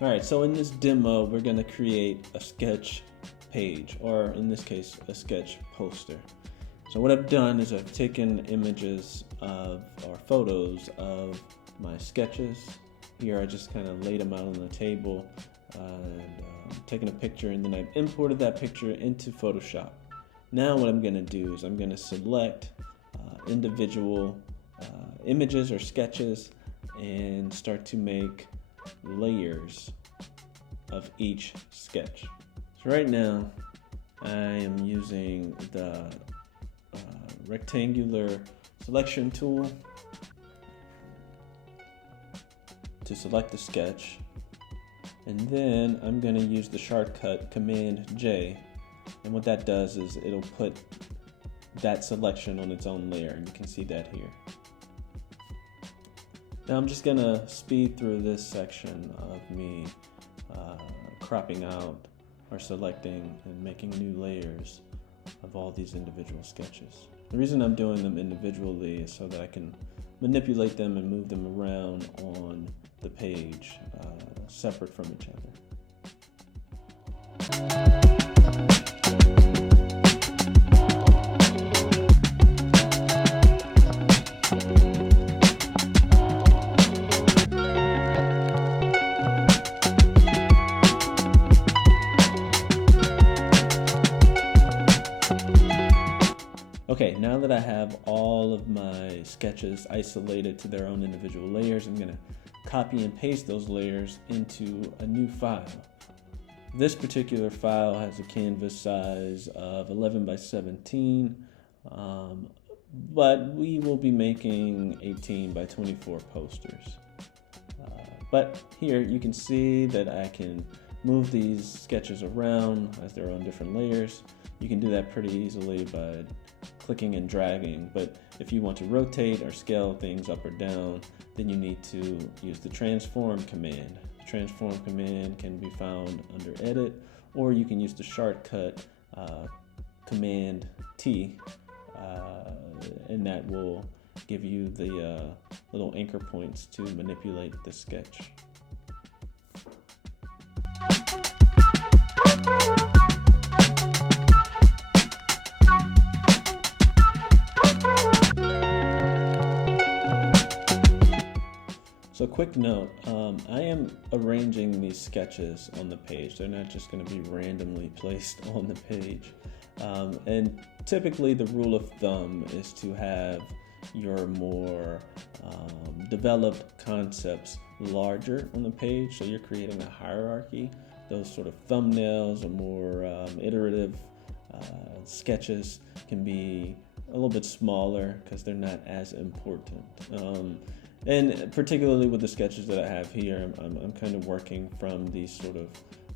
Alright, so in this demo, we're going to create a sketch page, or in this case, a sketch poster. So what I've done is I've taken images of, or photos of my sketches. Here I just kind of laid them out on the table, taken a picture, and then I've imported that picture into Photoshop. Now what I'm going to do is I'm going to select individual images or sketches and start to make layers of each sketch. So right now I am using the rectangular selection tool to select the sketch, and then I'm going to use the shortcut Command J, and what that does is it'll put that selection on its own layer, and you can see that here. Now I'm just going to speed through this section of me cropping out or selecting and making new layers of all these individual sketches. The reason I'm doing them individually is so that I can manipulate them and move them around on the page separate from each other. Okay, now that I have all of my sketches isolated to their own individual layers, I'm going to copy and paste those layers into a new file. This particular file has a canvas size of 11 by 17, but we will be making 18 by 24 posters. But here you can see that I can move these sketches around as they're on different layers. You can do that pretty easily by clicking and dragging, but if you want to rotate or scale things up or down, then you need to use the transform command. The transform command can be found under edit, or you can use the shortcut Command T, and that will give you the little anchor points to manipulate the sketch. So quick note, I am arranging these sketches on the page. They're not just going to be randomly placed on the page. And typically the rule of thumb is to have your more developed concepts larger on the page, so you're creating a hierarchy. Those sort of thumbnails or more iterative sketches can be a little bit smaller because they're not as important. And particularly with the sketches that I have here, I'm kind of working from these sort of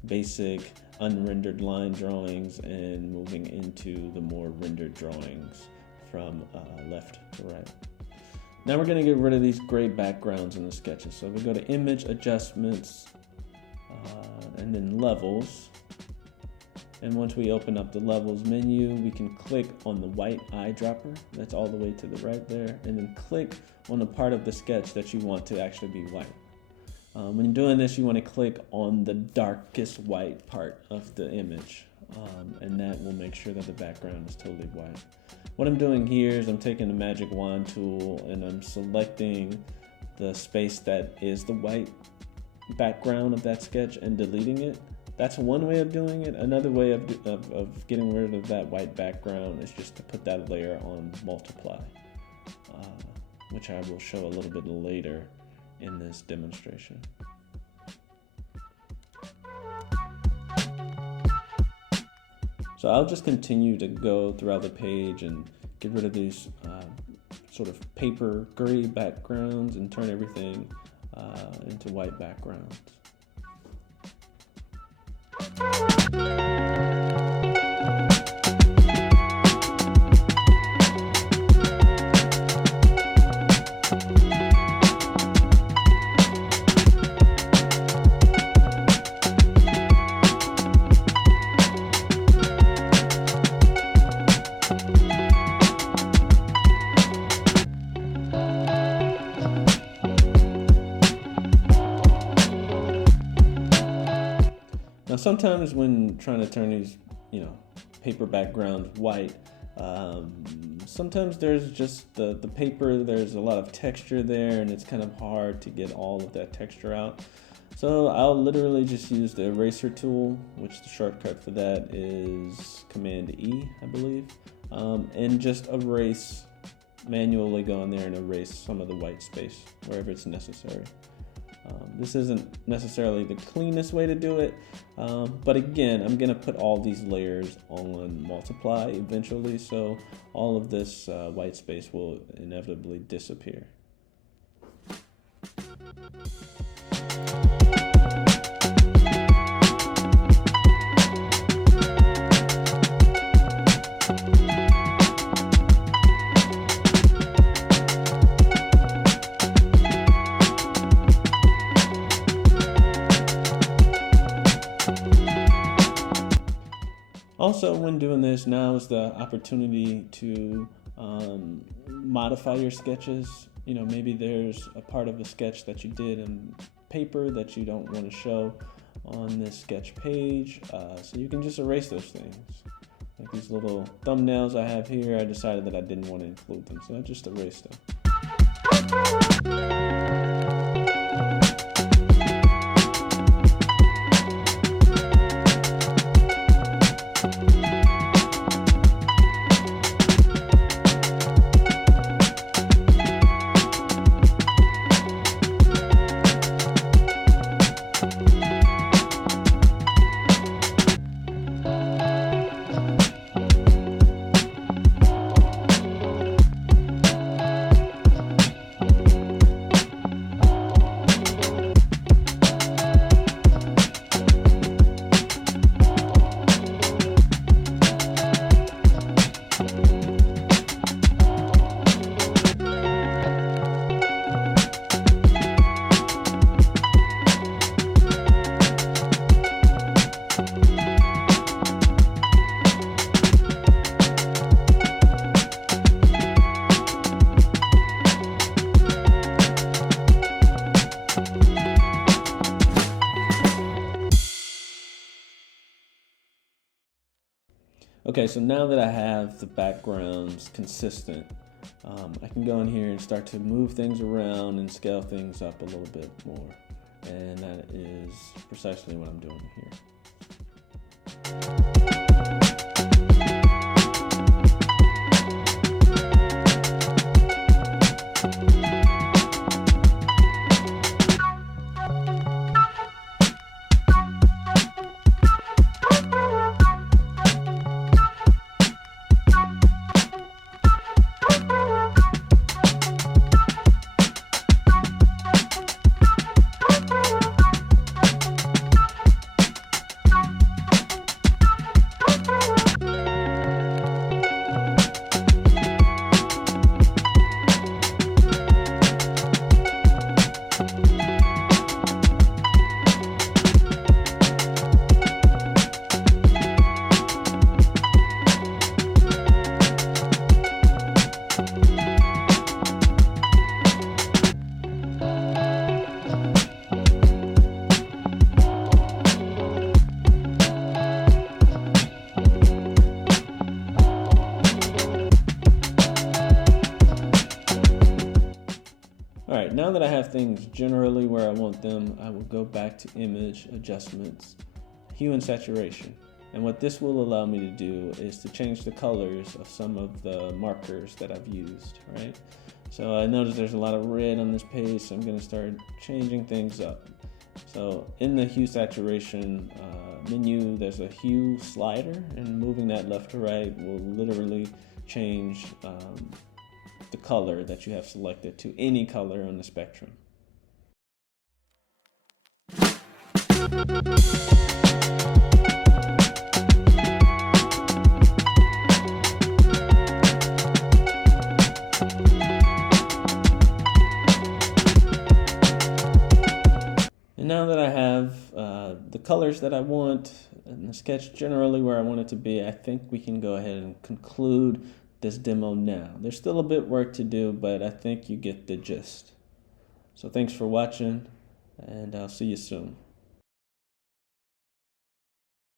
basic unrendered line drawings and moving into the more rendered drawings from left to right. Now we're going to get rid of these gray backgrounds in the sketches. So we go to Image, Adjustments, and then Levels. And once we open up the Levels menu, we can click on the white eyedropper. That's all the way to the right there. And then click on the part of the sketch that you want to actually be white. When you're doing this, you want to click on the darkest white part of the image. And that will make sure that the background is totally white. What I'm doing here is I'm taking the magic wand tool and I'm selecting the space that is the white background of that sketch and deleting it. That's one way of doing it. Another way of getting rid of that white background is just to put that layer on multiply, which I will show a little bit later in this demonstration. So I'll just continue to go throughout the page and get rid of these sort of paper gray backgrounds and turn everything into white backgrounds. Now sometimes when trying to turn these, paper backgrounds white, sometimes there's just the paper, there's a lot of texture there, and it's kind of hard to get all of that texture out. So I'll literally just use the eraser tool, which the shortcut for that is Command E, I believe, and just manually go in there and erase some of the white space wherever it's necessary. This isn't necessarily the cleanest way to do it, but again, I'm going to put all these layers on multiply eventually, so all of this white space will inevitably disappear. Also, when doing this, now is the opportunity to modify your sketches. Maybe there's a part of a sketch that you did in paper that you don't want to show on this sketch page, so you can just erase those things. Like these little thumbnails I have here, I decided that I didn't want to include them, so I just erased them. Okay, so now that I have the backgrounds consistent, I can go in here and start to move things around and scale things up a little bit more. And that is precisely what I'm doing here. Alright, now that I have things generally where I want them, I will go back to image adjustments, hue and saturation. And what this will allow me to do is to change the colors of some of the markers that I've used, right? So I notice there's a lot of red on this page, so I'm going to start changing things up. So in the hue saturation menu, there's a hue slider, and moving that left to right will literally change the color that you have selected to any color on the spectrum. And now that I have the colors that I want and the sketch generally where I want it to be, I think we can go ahead and conclude this demo now. There's still a bit work to do, but I think you get the gist. So thanks for watching, and I'll see you soon.